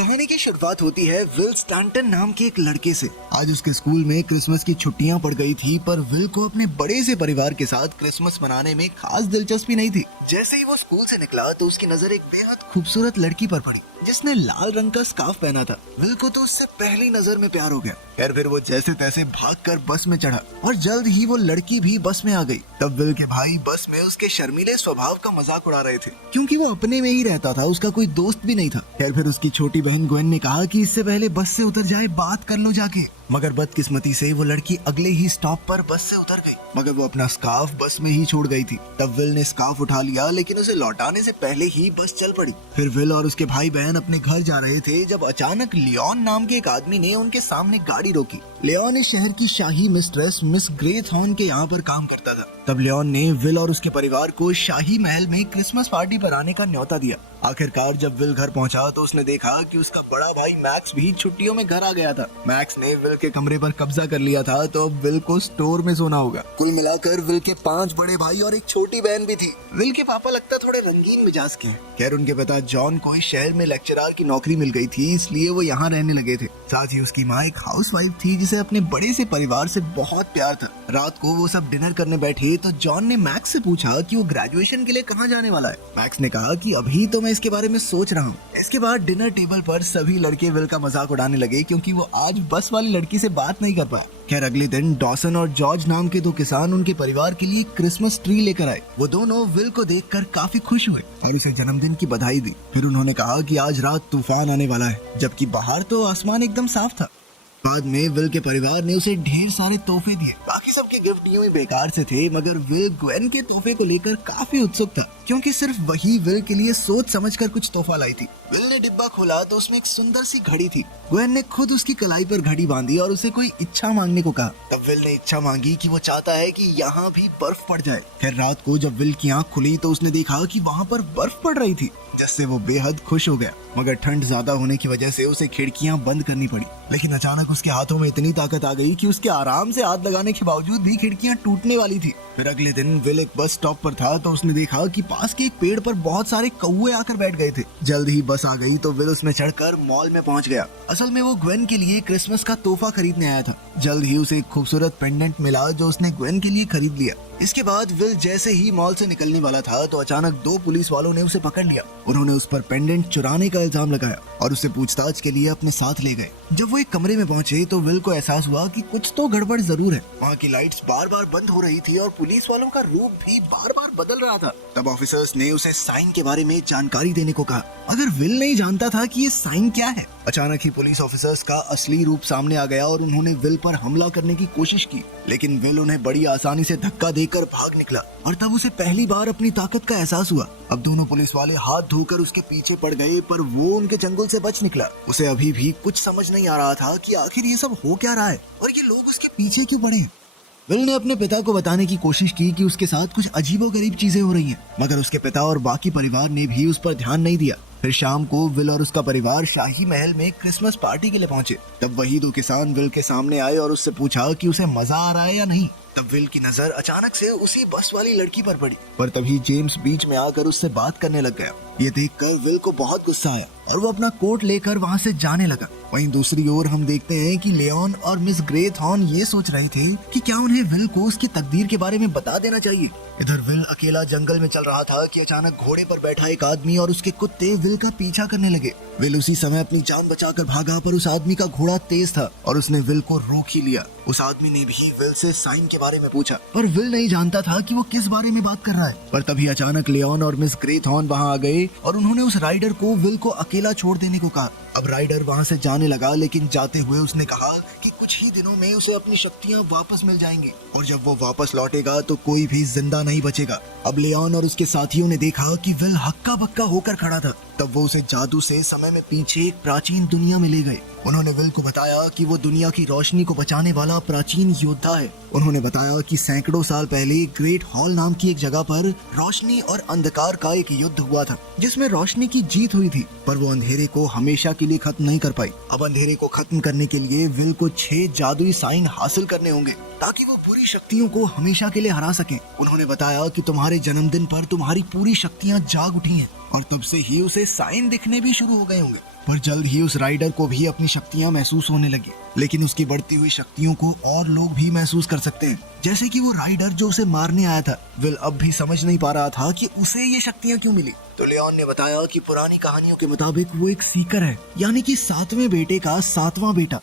कहानी की शुरुआत होती है विल स्टैंटन नाम के एक लड़के से। आज उसके स्कूल में क्रिसमस की छुट्टियां पड़ गई थी, पर विल को अपने बड़े से परिवार के साथ क्रिसमस मनाने में खास दिलचस्पी नहीं थी। जैसे ही वो स्कूल से निकला तो उसकी नजर एक बेहद खूबसूरत लड़की पर पड़ी जिसने लाल रंग का स्कार्फ पहना था। विल को तो उससे पहली नजर में प्यार हो गया। खैर फिर वो जैसे तैसे भागकर बस में चढ़ा और जल्द ही वो लड़की भी बस में आ गई। तब विल के भाई बस में उसके शर्मीले स्वभाव का मजाक उड़ा रहे थे क्योंकि वो अपने में ही रहता था, उसका कोई दोस्त भी नहीं था। खैर फिर उसकी छोटी बहन ग्वेन ने कहा कि इससे पहले बस से उतर जाए, बात कर लो जाके। मगर बदकिस्मती से वो लड़की अगले ही स्टॉप पर बस से उतर गई, मगर वो अपना स्कार्फ बस में ही छोड़ गई थी। तब विल ने स्कार्फ उठा लिया, लेकिन उसे लौटाने से पहले ही बस चल पड़ी। फिर विल और उसके भाई बहन अपने घर जा रहे थे जब अचानक लियोन नाम के एक आदमी ने उनके सामने गाड़ी रोकी। लियोन इस शहर की शाही मिस्ट्रेस मिस ग्रेथॉर्न के यहाँ पर काम करता था। तब लियोन ने विल और उसके परिवार को शाही महल में क्रिसमस पार्टी पर आने का न्योता दिया। आखिरकार जब विल घर पहुंचा तो उसने देखा कि उसका बड़ा भाई मैक्स भी छुट्टियों में घर आ गया था। मैक्स ने विल के कमरे पर कब्जा कर लिया था, तो अब विल को स्टोर में सोना होगा। कुल मिलाकर विल के 5 बड़े भाई और एक छोटी बहन भी थी। विल के पापा लगता थोड़े रंगीन मिजाज के हैं। खैर उनके पिता जॉन को इस शहर में लेक्चरर की नौकरी मिल गई थी, इसलिए वो यहाँ रहने लगे थे। साथ ही उसकी माँ एक हाउसवाइफ थी जिसे अपने बड़े से परिवार से बहुत प्यार था। रात को वो सब डिनर करने बैठे तो जॉन ने मैक्स से पूछा कि वो ग्रेजुएशन के लिए कहाँ जाने वाला है। मैक्स ने कहा कि अभी तो मैं इसके बारे में सोच रहा हूँ। इसके बाद डिनर टेबल पर सभी लड़के विल का मजाक उड़ाने लगे क्योंकि वो आज बस वाली लड़की से बात नहीं कर पाया। खैर अगले दिन डॉसन और जॉर्ज नाम के 2 किसान उनके परिवार के लिए क्रिसमस ट्री लेकर आए। वो दोनों विल को देखकर काफी खुश हुए और उसे जन्मदिन की बधाई दी। फिर उन्होंने कहा कि आज रात तूफान आने वाला है, जबकि बाहर तो आसमान एकदम साफ था। बाद में विल के परिवार ने उसे ढेर सारे तोहफे दिए। बाकी सबके गिफ्ट यूं ही बेकार से थे, मगर विल ग्वेन के तोहफे को लेकर काफी उत्सुक था क्योंकि सिर्फ वही विल के लिए सोच समझकर कुछ तोहफा लाई थी। विल ने डिब्बा खोला तो उसमें एक सुंदर सी घड़ी थी। ग्वेन ने खुद उसकी कलाई पर घड़ी बांधी और उसे कोई इच्छा मांगने को कहा। तब विल ने इच्छा मांगी कि वो चाहता है कि यहाँ भी बर्फ पड़ जाए। खैर रात को जब विल की आंख खुली तो उसने देखा कि वहाँ पर बर्फ पड़ रही थी, जिससे वो बेहद खुश हो गया। मगर ठंड ज्यादा होने की वजह से उसे खिड़कियां बंद करनी पड़ी। लेकिन अचानक उसके हाथों में इतनी ताकत आ गई कि उसके आराम से हाथ लगाने के बावजूद भी खिड़कियां टूटने वाली थी। फिर अगले दिन विल एक बस स्टॉप पर था तो उसने देखा कि पास के एक पेड़ पर बहुत सारे कौवे आकर बैठ गए थे। जल्द ही बस आ गई तो विल उसमें चढ़कर मॉल में पहुंच गया। असल में वो ग्वेन के लिए क्रिसमस का तोहफा खरीदने आया था। जल्द ही उसे एक खूबसूरत पेंडेंट मिला जो उसने ग्वेन के लिए खरीद लिया। इसके बाद विल जैसे ही मॉल से निकलने वाला था तो अचानक 2 पुलिस वालों ने उसे पकड़ लिया। उन्होंने उस पर पेंडेंट चुराने का इल्जाम लगाया और उसे पूछताछ के लिए अपने साथ ले गए। जब वो एक कमरे में पहुंचे तो विल को एहसास हुआ कि कुछ तो गड़बड़ जरूर है। वहाँ की लाइट्स बार बार बंद हो रही थी और पुलिस वालों का रूप भी बार बार बदल रहा था। तब ऑफिसर्स ने उसे साइन के बारे में जानकारी देने को कहा, मगर विल नहीं जानता था कि ये साइन क्या है। अचानक ही पुलिस ऑफिसर्स का असली रूप सामने आ गया और उन्होंने विल पर हमला करने की कोशिश की, लेकिन विल उन्हें बड़ी आसानी से धक्का देकर भाग निकला और तब उसे पहली बार अपनी ताकत का एहसास हुआ। अब दोनों पुलिस वाले हाथ धोकर उसके पीछे पड़ गए, पर वो उनके चंगुल से बच निकला। उसे अभी भी कुछ समझ नहीं आ रहा था कि आखिर ये सब हो क्या रहा है और ये लोग उसके पीछे क्यों पड़े। विल ने अपने पिता को बताने की कोशिश की कि उसके साथ कुछ अजीबोगरीब चीजें हो रही हैं, मगर उसके पिता और बाकी परिवार ने भी उस पर ध्यान नहीं दिया। फिर शाम को विल और उसका परिवार शाही महल में क्रिसमस पार्टी के लिए पहुंचे। तब वही 2 किसान विल के सामने आए और उससे पूछा कि उसे मजा आ रहा है या नहीं। तब विल की नजर अचानक से उसी बस वाली लड़की पर पड़ी, पर तभी जेम्स बीच में आकर उससे बात करने लग गया। ये देखकर विल को बहुत गुस्सा आया और वो अपना कोट लेकर वहाँ से जाने लगा। वहीं दूसरी ओर हम देखते हैं कि लियोन और मिस ग्रेथॉर्न ये सोच रहे थे कि क्या उन्हें विल को उसकी तकदीर के बारे में बता देना चाहिए। इधर विल अकेला जंगल में चल रहा था कि अचानक घोड़े पर बैठा एक आदमी और उसके कुत्ते विल का पीछा करने लगे। विल उसी समय अपनी जान बचाकर भागा, पर उस आदमी का घोड़ा तेज था और उसने विल को रोक ही लिया। उस आदमी ने भी विल से साइन के बारे में पूछा, पर विल नहीं जानता था कि वो किस बारे में बात कर रहा है। पर तभी अचानक लियोन और मिस ग्रेथॉर्न वहाँ आ गए और उन्होंने उस राइडर को विल को अकेला छोड़ देने को कहा। अब राइडर वहाँ से जाने लगा, लेकिन जाते हुए उसने कहा कि कुछ ही दिनों में उसे अपनी शक्तियाँ वापस मिल जाएंगी और जब वो वापस लौटेगा तो कोई भी जिंदा नहीं बचेगा। अब लियोन और उसके साथियों ने देखा कि विल हक्का बक्का होकर खड़ा था। तब वो उसे जादू से समय में पीछे एक प्राचीन दुनिया में ले गए। उन्होंने विल को बताया कि वो दुनिया की रोशनी को बचाने वाला प्राचीन योद्धा है। उन्होंने बताया कि सैकड़ों साल पहले ग्रेट हॉल नाम की एक जगह पर रोशनी और अंधकार का एक युद्ध हुआ था, जिसमें रोशनी की जीत हुई थी, पर वो अंधेरे को हमेशा के लिए खत्म नहीं कर पाई। अब अंधेरे को खत्म करने के लिए विल को 6 जादुई साइन हासिल करने होंगे ताकि वो बुरी शक्तियों को हमेशा के लिए हरा सके। उन्होंने बताया कि तुम्हारे जन्मदिन पर तुम्हारी पूरी शक्तियाँ जाग उठी हैं और तब से ही उसे साइन दिखने भी शुरू हो गए होंगे। पर जल्द ही उस राइडर को भी अपनी शक्तियां महसूस होने लगी, लेकिन उसकी बढ़ती हुई शक्तियों को और लोग भी महसूस कर सकते हैं, जैसे कि वो राइडर जो उसे मारने आया था। विल अब भी समझ नहीं पा रहा था कि उसे ये शक्तियां क्यों मिली। तो लियोन ने बताया कि पुरानी कहानियों के मुताबिक वो एक सीकर है, यानी कि 7वें बेटे का 7वां बेटा।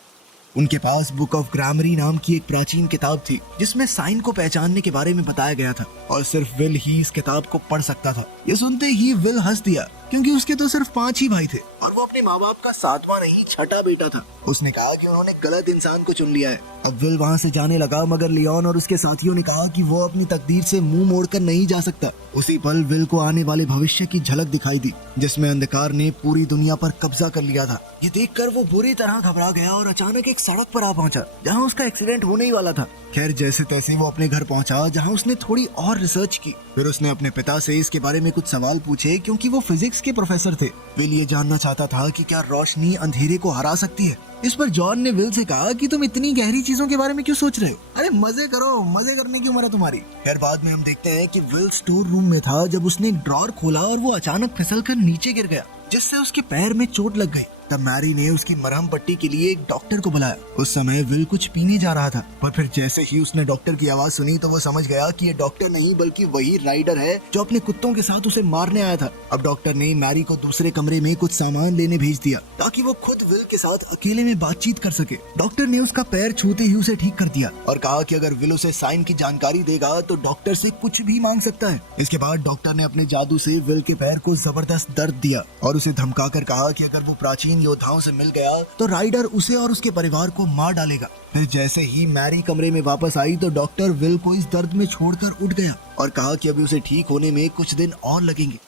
उनके पास बुक ऑफ ग्रामरी नाम की एक प्राचीन किताब थी जिसमें साइन को पहचानने के बारे में बताया गया था, और सिर्फ विल ही इस किताब को पढ़ सकता था। ये सुनते ही विल हंस दिया, क्योंकि उसके तो सिर्फ 5 ही भाई थे और वो अपने माँ बाप का 7वां नहीं 6ठा बेटा था। उसने कहा कि उन्होंने गलत इंसान को चुन लिया है। अब विल वहाँ से जाने लगा, मगर लियोन और उसके साथियों ने कहा कि वो अपनी तकदीर से मुंह मोड़कर नहीं जा सकता। उसी पल विल को आने वाले भविष्य की झलक दिखाई दी, जिसमें अंधकार ने पूरी दुनिया पर कब्जा कर लिया था। ये देखकर वो बुरी तरह घबरा गया और अचानक एक सड़क पर आ पहुंचा जहाँ उसका एक्सीडेंट होने ही वाला था। खैर, जैसे तैसे वो अपने घर पहुंचा, जहाँ उसने थोड़ी और रिसर्च की। फिर उसने अपने पिता से इसके बारे में कुछ सवाल पूछे, क्योंकि वो फिजिक्स के प्रोफेसर थे। विल ये जानना चाहता था कि क्या रोशनी अंधेरे को हरा सकती है। इस पर जॉन ने विल से कहा कि तुम इतनी गहरी चीजों के बारे में क्यों सोच रहे हो? अरे मजे करो, मजे करने की उम्र है तुम्हारी। खैर, बाद में हम देखते हैं कि विल स्टोर रूम में था जब उसने एक ड्रॉर खोला और वो अचानक फिसलकर नीचे गिर गया, जिससे उसके पैर में चोट लग गई। तब मैरी ने उसकी मरहम पट्टी के लिए एक डॉक्टर को बुलाया। उस समय विल कुछ पीने जा रहा था, पर फिर जैसे ही उसने डॉक्टर की आवाज सुनी तो वो समझ गया कि ये डॉक्टर नहीं बल्कि वही राइडर है जो अपने कुत्तों के साथ उसे मारने आया था। अब डॉक्टर ने मैरी को दूसरे कमरे में कुछ सामान लेने भेज दिया ताकि वो खुद विल के साथ अकेले में बातचीत कर सके। डॉक्टर ने उसका पैर छूते ही उसे ठीक कर दिया और कहा कि अगर विल उसे साइन की जानकारी देगा तो डॉक्टर से कुछ भी मांग सकता है। इसके बाद डॉक्टर ने अपने जादू से विल के पैर को जबरदस्त दर्द दिया और उसे धमकाकर कहा कि अगर वो प्राचीन योद्धाओं से मिल गया तो राइडर उसे और उसके परिवार को मार डालेगा। फिर जैसे ही मैरी कमरे में वापस आई तो डॉक्टर विल को इस दर्द में छोड़कर उठ गया और कहा कि अभी उसे ठीक होने में कुछ दिन और लगेंगे।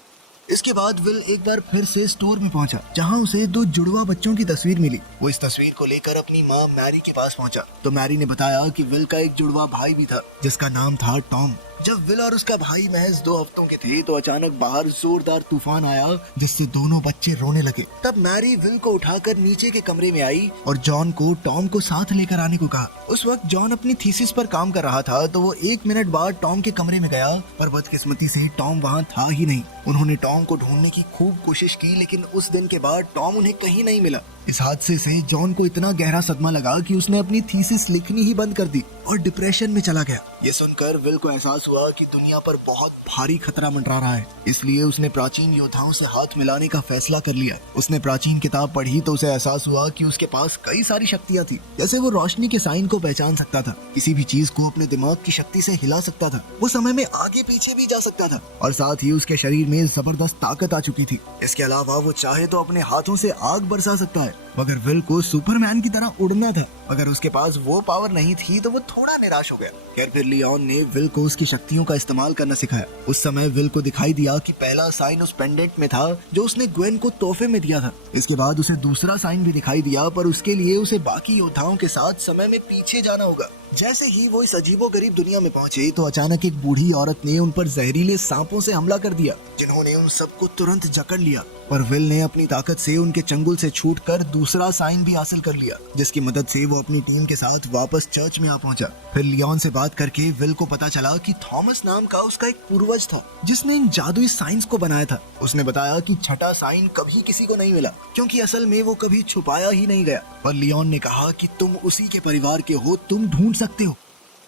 इसके बाद विल एक बार फिर से स्टोर में पहुंचा, जहां उसे 2 जुड़वा बच्चों की तस्वीर मिली। वो इस तस्वीर को लेकर अपनी माँ मैरी के पास पहुंचा तो मैरी ने बताया कि विल का एक जुड़वा भाई भी था जिसका नाम था टॉम। जब विल और उसका भाई महज 2 हफ्तों के थे तो अचानक बाहर जोरदार तूफान आया जिससे दोनों बच्चे रोने लगे। तब मैरी विल को उठाकर नीचे के कमरे में आई और जॉन को टॉम को साथ लेकर आने को कहा। उस वक्त जॉन अपनी थीसिस पर काम कर रहा था तो वो 1 मिनट बाद टॉम के कमरे में गया, पर बदकिस्मती से टॉम वहाँ था ही नहीं। उन्होंने टॉम को ढूंढने की खूब कोशिश की, लेकिन उस दिन के बाद टॉम उन्हें कहीं नहीं मिला। इस हादसे से जॉन को इतना गहरा सदमा लगा कि उसने अपनी थीसिस लिखनी ही बंद कर दी और डिप्रेशन में चला गया। ये सुनकर विल को एहसास हुआ कि दुनिया पर बहुत भारी खतरा मंडरा रहा है, इसलिए उसने प्राचीन योद्धाओं से हाथ मिलाने का फैसला कर लिया। उसने प्राचीन किताब पढ़ी तो उसे एहसास हुआ कि उसके पास कई सारी शक्तियां थी, जैसे वो रोशनी के साइन को पहचान सकता था, किसी भी चीज को अपने दिमाग की शक्ति से हिला सकता था, वो समय में आगे पीछे भी जा सकता था और साथ ही उसके शरीर में जबरदस्त ताकत आ चुकी थी। इसके अलावा वो चाहे तो अपने हाथों से आग बरसा सकता है। मगर विल को सुपरमैन की तरह उड़ना था, मगर उसके पास वो पावर नहीं थी तो वो थोड़ा निराश हो गया। खैर, फिर लियोन ने विल को उसकी शक्तियों का इस्तेमाल करना सिखाया। उस समय विल को दिखाई दिया कि पहला साइन उस पेंडेंट में था जो उसने ग्वेन को तोहफे में दिया था। इसके बाद उसे दूसरा साइन भी दिखाई दिया, पर उसके लिए उसे बाकी योद्धाओं के साथ समय में पीछे जाना होगा। जैसे ही वो इस अजीबोगरीब दुनिया में पहुंचे तो अचानक एक बूढ़ी औरत ने उन पर जहरीले सांपों से हमला कर दिया, जिन्होंने उन सबको तुरंत जकड़ लिया। पर विल ने अपनी ताकत से उनके चंगुल से छूटकर दूसरा साइन भी हासिल कर लिया, जिसकी मदद से वो अपनी टीम के साथ वापस चर्च में आ पहुंचा। फिर लियोन से बात करके विल को पता चला कि थॉमस नाम का उसका एक पूर्वज था जिसने इन जादुई साइंस को बनाया था। उसने बताया कि 6ठा साइन कभी किसी को नहीं मिला, क्योंकि असल में वो कभी छुपाया ही नहीं गया। पर लियोन ने कहा कि तुम उसी के परिवार के हो, तुम ढूंढ सकते हो।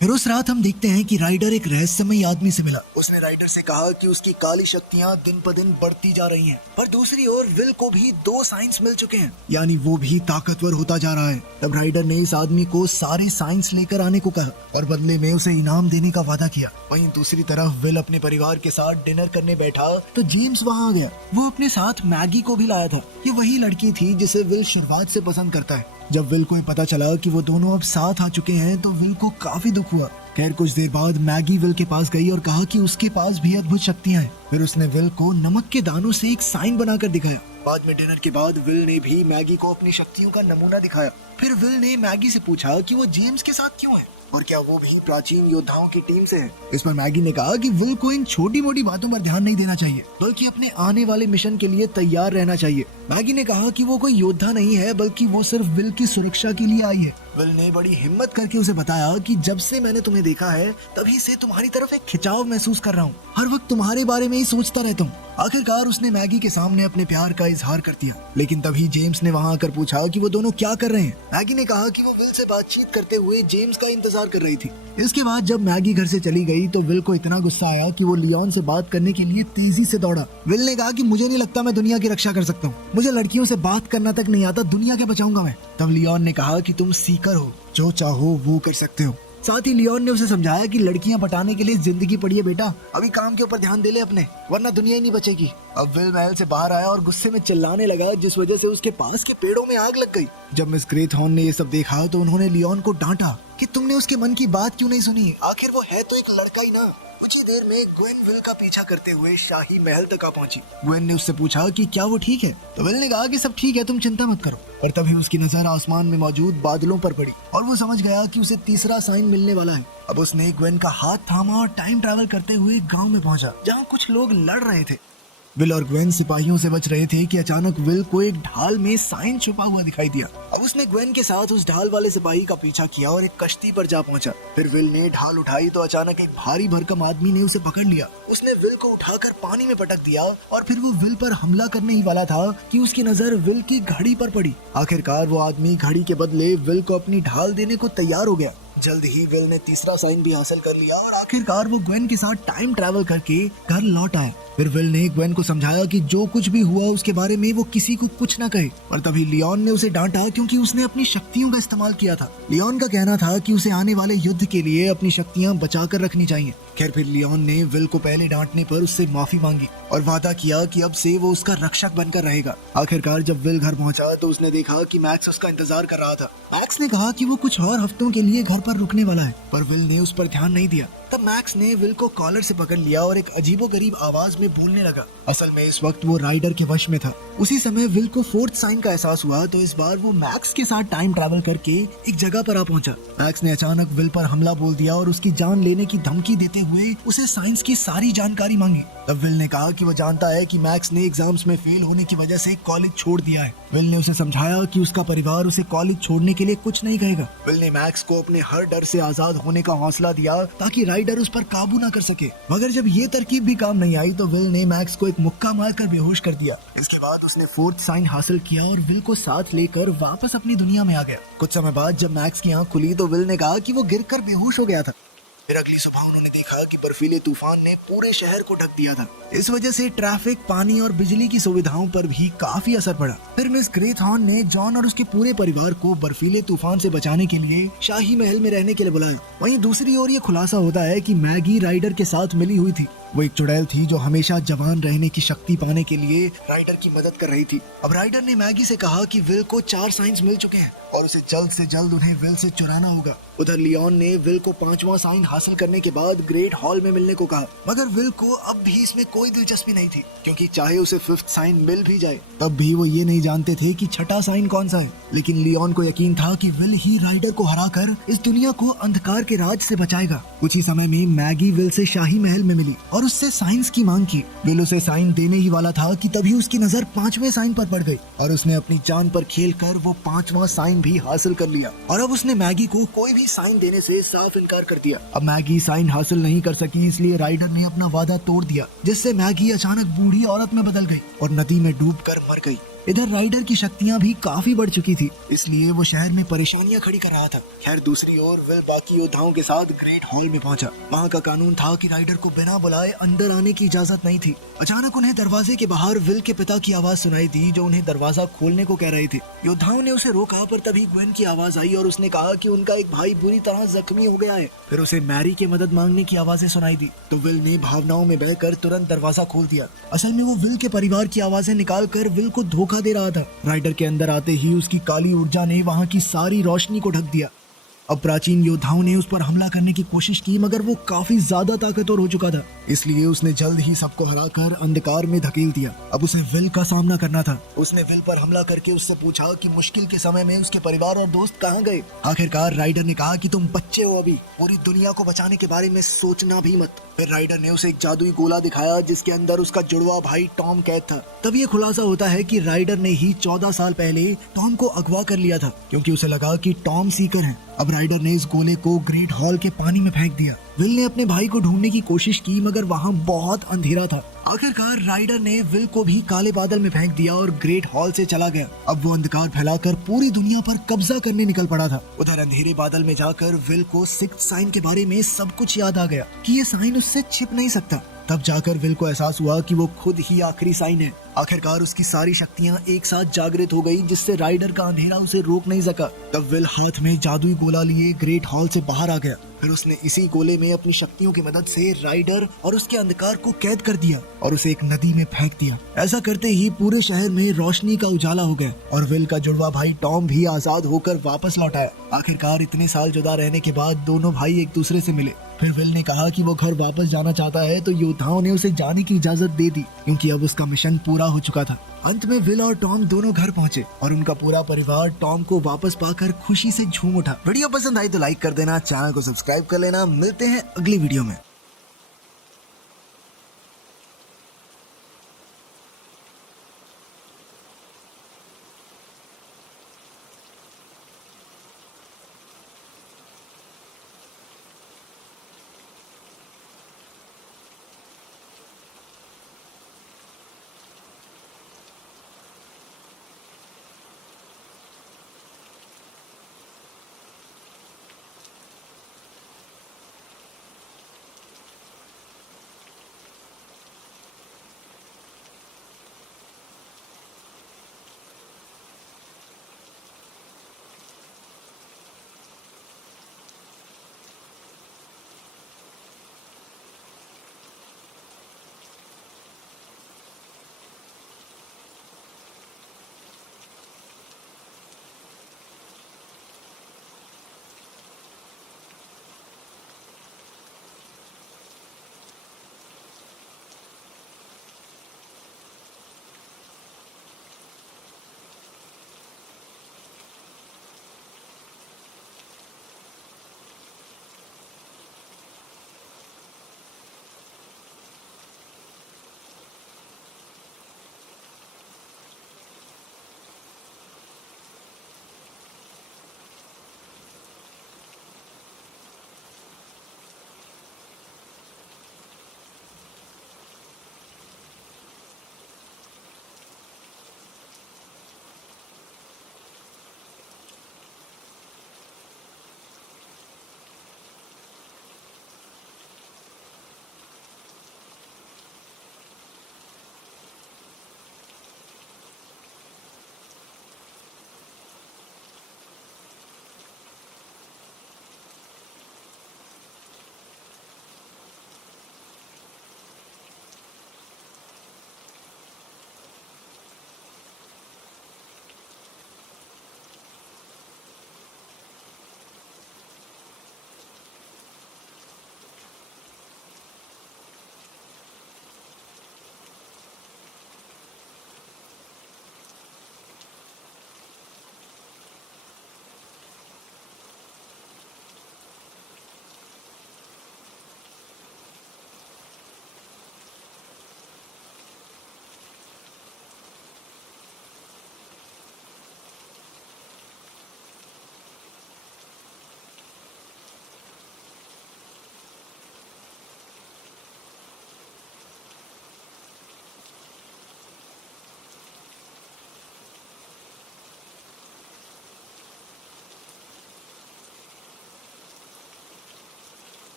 फिर उस रात हम देखते हैं कि राइडर एक रहस्यमयी आदमी से मिला। उसने राइडर से कहा कि उसकी काली शक्तियां दिन प दिन बढ़ती जा रही हैं। पर दूसरी ओर विल को भी 2 साइंस मिल चुके हैं, यानी वो भी ताकतवर होता जा रहा है। तब राइडर ने इस आदमी को सारे साइंस लेकर आने को कहा और बदले में उसे इनाम देने का वादा किया। वहीं दूसरी तरफ विल अपने परिवार के साथ डिनर करने बैठा तो जेम्स वहाँ आ गया। वो अपने साथ मैगी को भी लाया था। ये वही लड़की थी जिसे विल शुरुआत से पसंद करता है। जब विल को पता चला कि वो दोनों अब साथ आ चुके हैं तो विल को काफी दुख हुआ। खैर, कुछ देर बाद मैगी विल के पास गई और कहा कि उसके पास भी अद्भुत शक्तियां हैं। फिर उसने विल को नमक के दानों से एक साइन बनाकर दिखाया। बाद में डिनर के बाद विल ने भी मैगी को अपनी शक्तियों का नमूना दिखाया। फिर विल ने मैगी से पूछा कि वो जेम्स के साथ क्यों है और क्या वो भी प्राचीन योद्धाओं की टीम से है। इस पर मैगी ने कहा कि विल को इन छोटी मोटी बातों पर ध्यान नहीं देना चाहिए, बल्कि अपने आने वाले मिशन के लिए तैयार रहना चाहिए। मैगी ने कहा कि वो कोई योद्धा नहीं है, बल्कि वो सिर्फ विल की सुरक्षा के लिए आई है। विल ने बड़ी हिम्मत करके उसे बताया कि जब से मैंने तुम्हें देखा है तभी से तुम्हारी तरफ एक खिंचाव महसूस कर रहा हूँ। हर वक्त तुम्हारे बारे में ही सोचता रहता हूँ। आखिरकार उसने मैगी के सामने अपने प्यार का इजहार कर दिया, लेकिन तभी जेम्स ने वहाँ आकर पूछा कि वो दोनों क्या कर रहे हैं। मैगी ने कहा कि वो विल से बातचीत करते हुए जेम्स का इंतजार कर रही थी। इसके बाद जब मैगी घर से चली गई तो विल को इतना गुस्सा आया कि वो लियोन से बात करने के लिए तेजी से दौड़ा। विल ने कहा कि मुझे नहीं लगता मैं दुनिया की रक्षा कर सकता हूँ, मुझे लड़कियों से बात करना तक नहीं आता, दुनिया क्या बचाऊंगा मैं। तब लियोन ने कहा कि तुम सीकर हो, जो चाहो वो कर सकते हो। साथ ही लियोन ने उसे समझाया कि लड़कियां पटाने के लिए जिंदगी पड़ी है बेटा, अभी काम के ऊपर ध्यान दे ले अपने, वरना दुनिया ही नहीं बचेगी। अब विल महल से बाहर आया और गुस्से में चिल्लाने लगा, जिस वजह से उसके पास के पेड़ों में आग लग गई। जब मिस ग्रेथहॉर्न ने ये सब देखा तो उन्होंने लियोन को डांटा कि तुमने उसके मन की बात क्यों नहीं सुनी, आखिर वो है तो एक लड़का ही ना। कुछ ही देर में ग्वेन विल का पीछा करते हुए शाही महल तक आ पहुंची। ग्वेन ने उससे पूछा कि क्या वो ठीक है, तो विल ने कहा कि सब ठीक है, तुम चिंता मत करो। पर तभी उसकी नजर आसमान में मौजूद बादलों पर पड़ी और वो समझ गया कि उसे तीसरा साइन मिलने वाला है। अब उसने ग्वेन का हाथ थामा और टाइम ट्रैवल करते हुए गांव में पहुंचा, जहां कुछ लोग लड़ रहे थे। विल और ग्वेन सिपाहियों से बच रहे थे कि अचानक विल को एक ढाल में साइन छुपा हुआ दिखाई दिया। अब उसने ग्वेन के साथ उस ढाल वाले सिपाही का पीछा किया और एक कश्ती पर जा पहुंचा। फिर विल ने ढाल उठाई तो अचानक एक भारी भरकम आदमी ने उसे पकड़ लिया। उसने विल को उठाकर पानी में पटक दिया और फिर वो विल पर हमला करने ही वाला था कि उसकी नजर विल की घड़ी पर पड़ी। आखिरकार वो आदमी घड़ी के बदले विल को अपनी ढाल देने को तैयार हो गया। जल्द ही विल ने तीसरा साइन भी हासिल कर लिया और आखिरकार वो ग्वेन के साथ टाइम ट्रैवल करके घर लौट आया। फिर विल ने ग्वेन को समझाया कि जो कुछ भी हुआ उसके बारे में वो किसी को कुछ ना कहे। और तभी लियोन ने उसे डांटा क्योंकि उसने अपनी शक्तियों का इस्तेमाल किया था। लियोन का कहना था कि उसे आने वाले युद्ध के लिए अपनी शक्तियां बचाकर रखनी चाहिए। खैर फिर लियोन ने विल को पहले डांटने पर उससे माफी मांगी और वादा किया कि अब से वो उसका रक्षक बनकर रहेगा। आखिरकार जब विल घर पहुंचा तो उसने देखा कि मैक्स उसका इंतजार कर रहा था। मैक्स ने कहा कि वो कुछ और हफ्तों के लिए घर पर रुकने वाला है, पर विल ने उस पर ध्यान नहीं दिया। तब मैक्स ने विल को कॉलर से पकड़ लिया और एक अजीबोगरीब आवाज में बोलने लगा। असल में इस वक्त वो राइडर के वश में था। उसी समय विल को फोर्थ साइन का एहसास हुआ तो इस बार वो मैक्स के साथ टाइम ट्रैवल करके एक जगह पर आ पहुंचा। मैक्स ने अचानक विल पर हमला बोल दिया और उसकी जान लेने की धमकी देते हुए उसे साइंस की सारी जानकारी मांगी। तब विल ने कहा कि वो जानता है कि मैक्स ने एग्जाम्स में फेल होने की वजह से कॉलेज छोड़ दिया है। विल ने उसे समझाया कि उसका परिवार उसे कॉलेज छोड़ने के लिए कुछ नहीं कहेगा। विल ने मैक्स को अपने हर डर से आजाद होने का हौसला दिया ताकि राइडर उस पर काबू न कर सके। मगर जब ये तरकीब भी काम नहीं आई तो विल ने मैक्स को एक मुक्का मारकर बेहोश कर दिया। इसके बाद उसने फोर्थ साइन हासिल किया और विल को साथ लेकर वापस अपनी दुनिया में आ गया। कुछ समय बाद जब मैक्स की आंख खुली तो विल ने कहा कि वो गिरकर बेहोश हो गया था। फिर अगली सुबह उन्होंने देखा कि बर्फीले तूफान ने पूरे शहर को ढक दिया था। इस वजह से ट्रैफिक, पानी और बिजली की सुविधाओं पर भी काफी असर पड़ा। फिर मिस ग्रेथहॉर्न ने जॉन और उसके पूरे परिवार को बर्फीले तूफान से बचाने के लिए शाही महल में रहने के लिए बुलाया। वहीं दूसरी ओर ये खुलासा होता है कि मैगी राइडर के साथ मिली हुई थी। वो एक चुड़ैल थी जो हमेशा जवान रहने की शक्ति पाने के लिए राइडर की मदद कर रही थी। अब राइडर ने मैगी से कहा कि विल को 4 साइंस मिल चुके हैं और उसे जल्द से जल्द उन्हें विल से चुराना होगा। उधर लियोन ने विल को 5वां साइन हासिल करने के बाद ग्रेट हॉल में मिलने को कहा, मगर विल को अब भी इसमें कोई दिलचस्पी नहीं थी क्योंकि चाहे उसे 5th साइन मिल भी जाए तब भी वो ये नहीं जानते थे कि छठा साइन कौन सा है। लेकिन लियोन को यकीन था कि विल ही राइडर को हराकर इस दुनिया को अंधकार के राज से बचाएगा। कुछ ही समय में मैगी विल से शाही महल में मिली और उससे साइंस की मांग की। विल उसे साइन देने ही वाला था कि तभी उसकी नजर 5वें साइन पर पड़ गई और उसने अपनी जान पर खेलकर वो 5वां साइन भी हासिल कर लिया। और अब उसने मैगी को कोई भी साइन देने से साफ इनकार कर दिया। अब मैगी साइन हासिल नहीं कर सकी, इसलिए राइडर ने अपना वादा तोड़ दिया, जिससे मैगी अचानक बूढ़ी औरत में बदल गई और नदी में डूबकर मर गई। इधर राइडर की शक्तियां भी काफी बढ़ चुकी थी, इसलिए वो शहर में परेशानियां खड़ी कर रहा था। खैर दूसरी ओर विल बाकी योद्धाओं के साथ ग्रेट हॉल में पहुंचा। वहां का कानून था कि राइडर को बिना बुलाए अंदर आने की इजाजत नहीं थी। अचानक उन्हें दरवाजे के बाहर विल के पिता की आवाज सुनाई दी जो उन्हें दरवाजा खोलने को कह रहे थे। योद्धाओं ने उसे रोका पर तभी ग्वेन की आवाज आई और उसने कहा कि उनका एक भाई बुरी तरह जख्मी हो गया है। फिर उसे मैरी की मदद मांगने की आवाजें सुनाई दी तो विल ने भावनाओं में बहकर तुरंत दरवाजा खोल दिया। असल में वो विल के परिवार की आवाजें निकाल कर विल को धोखा दे रहा था। राइडर के अंदर आते ही उसकी काली ऊर्जा ने वहां की सारी रोशनी को ढक दिया। अब प्राचीन योद्धाओं ने उस पर हमला करने की कोशिश की मगर वो काफी ज्यादा ताकतवर हो चुका था, इसलिए उसने जल्द ही सबको हराकर अंधकार में धकेल दिया। अब उसे विल का सामना करना था। उसने विल पर हमला करके उससे पूछा कि मुश्किल के समय में उसके परिवार और दोस्त कहाँ गए। आखिरकार राइडर ने कहा कि तुम बच्चे हो, अभी पूरी दुनिया को बचाने के बारे में सोचना भी मत। फिर राइडर ने उसे एक जादुई गोला दिखाया जिसके अंदर उसका जुड़वा भाई टॉम कैद था। तब ये खुलासा होता है कि राइडर ने ही 14 साल पहले टॉम को अगवा कर लिया था क्योंकि उसे लगा कि टॉम सीकर है। अब राइडर ने इस गोले को ग्रेट हॉल के पानी में फेंक दिया। विल ने अपने भाई को ढूंढने की कोशिश की मगर वहाँ बहुत अंधेरा था। आखिरकार राइडर ने विल को भी काले बादल में फेंक दिया और ग्रेट हॉल से चला गया। अब वो अंधकार फैलाकर पूरी दुनिया पर कब्जा करने निकल पड़ा था। उधर अंधेरे बादल में जाकर विल को सिक्स्थ साइन के बारे में सब कुछ याद आ गया कि ये साइन उससे छिप नहीं सकता। तब जाकर विल को एहसास हुआ कि वो खुद ही आखिरी साइन है। आखिरकार उसकी सारी शक्तियां एक साथ जागृत हो गई जिससे राइडर का अंधेरा उसे रोक नहीं सका। तब विल हाथ में जादुई गोला लिए ग्रेट हॉल से बाहर आ गया। फिर उसने इसी गोले में अपनी शक्तियों की मदद से राइडर और उसके अंधकार को कैद कर दिया और उसे एक नदी में फेंक दिया। ऐसा करते ही पूरे शहर में रोशनी का उजाला हो गया और विल का जुड़वा भाई टॉम भी आजाद होकर वापस लौट आया। आखिरकार इतने साल जुदा रहने के बाद दोनों भाई एक दूसरे से मिले। फिर विल ने कहा कि वो घर वापस जाना चाहता है तो योद्धाओं ने उसे जाने की इजाजत दे दी क्योंकि अब उसका मिशन पूरा हो चुका था। अंत में विल और टॉम दोनों घर पहुंचे और उनका पूरा परिवार टॉम को वापस पाकर खुशी से झूम उठा। वीडियो पसंद आई तो लाइक कर देना, चैनल को सब्सक्राइब कर लेना। मिलते हैं अगली वीडियो में।